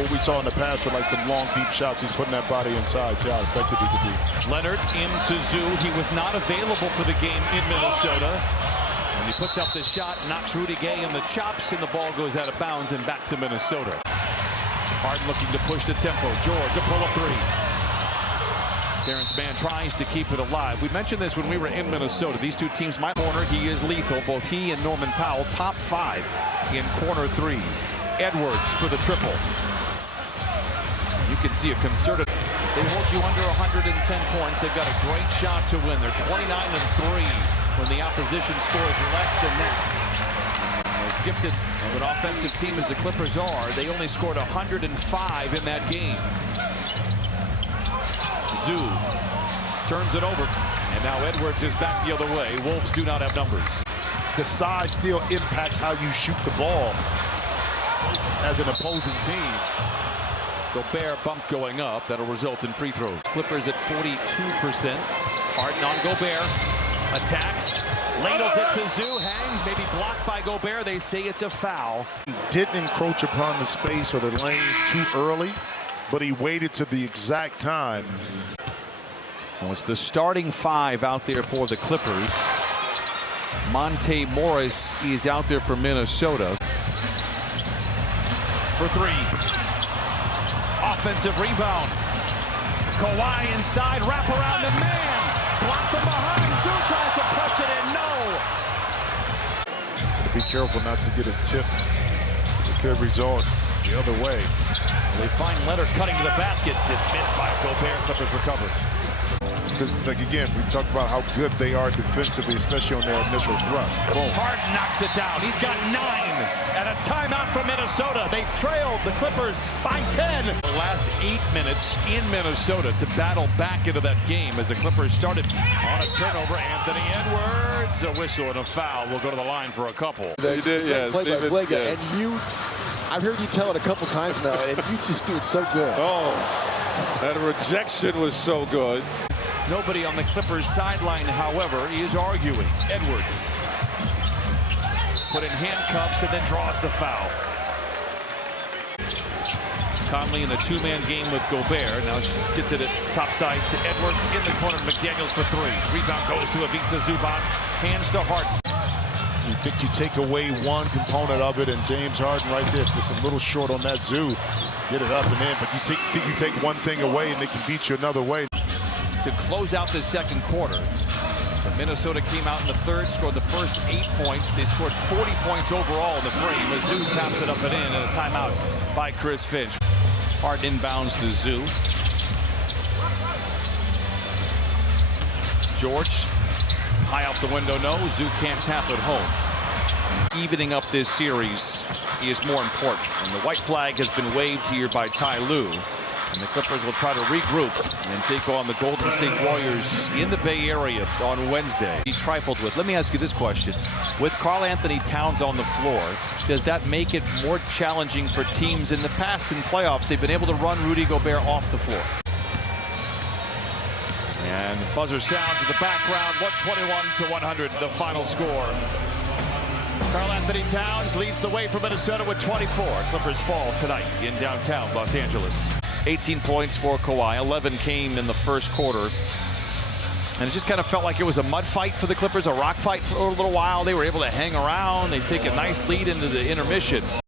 for what we saw in the past with like some long, deep shots. He's putting that body inside. See how effective he could be. Leonard into Zoo. He was not available for the game in Minnesota. And he puts up the shot, knocks Rudy Gay in the chops, and the ball goes out of bounds and back to Minnesota. Harden looking to push the tempo. George, a pull-up three. Terrence Mann tries to keep it alive. We mentioned this when we were in Minnesota. These two teams might corner. He is lethal. Both he and Norman Powell, top 5 in corner threes. Edwards for the triple. You can see a concerted. They hold you under 110 points. They've got a great shot to win. They're 29-3 when the opposition scores less than that. As gifted of an offensive team as the Clippers are, they only scored 105 in that game. Zoo turns it over, and now Edwards is back the other way. Wolves do not have numbers. The size still impacts how you shoot the ball as an opposing team. Gobert bump going up. That'll result in free throws. Clippers at 42%. Harden on Gobert. Attacks. Ladles it to Zoo. Hangs. Maybe blocked by Gobert. They say it's a foul. Didn't encroach upon the space or the lane too early, but he waited to the exact time. Well, it's the starting 5 out there for the Clippers. Monte Morris is out there for Minnesota. For 3. Offensive rebound. Kawhi inside, wrap around the man. Blocked from behind. Zoo tries to punch it in. No. Be careful not to get a tip. It could result the other way. They find Leonard cutting to the basket. Dismissed by Gobert. Clippers recover. Because, like, again, we talked about how good they are defensively, especially on their initial thrust. Boom. Harden knocks it down. He's got 9. And a timeout from Minnesota. They trailed the Clippers by 10. The last 8 minutes in Minnesota to battle back into that game as the Clippers started on a turnover. Anthony Edwards, a whistle and a foul. We'll go to the line for a couple. They did, yes. And you, I've heard you tell it a couple times now, and you just do it so good. Oh, that rejection was so good. Nobody on the Clippers sideline, however, is arguing. Edwards put in handcuffs and then draws the foul. Conley in a 2-man game with Gobert. Now she gets it at top side to Edwards in the corner. McDaniels for 3. Rebound goes to Ivica Zubac. Hands to Harden. You think you take away one component of it, and James Harden right there just a little short on that Zoo. Get it up and in, but you think you take one thing away and they can beat you another way. To close out the second quarter. But Minnesota came out in the third, scored the first 8 points. They scored 40 points overall in the frame. Mizzou taps it up and in, and a timeout by Chris Finch. Harden inbounds to Zoo. George, high out the window, no. Zoo can't tap it home. Evening up this series is more important. And the white flag has been waved here by Ty Lue. And the Clippers will try to regroup and take on the Golden State Warriors in the Bay Area on Wednesday. He's trifled with. Let me ask you this question. With Karl-Anthony Towns on the floor, does that make it more challenging for teams in the past in playoffs? They've been able to run Rudy Gobert off the floor. And the buzzer sounds in the background. 121-100, the final score. Karl-Anthony Towns leads the way for Minnesota with 24. Clippers fall tonight in downtown Los Angeles. 18 points for Kawhi. 11 came in the first quarter. And it just kind of felt like it was a mud fight for the Clippers, a rock fight for a little while. They were able to hang around. They take a nice lead into the intermission.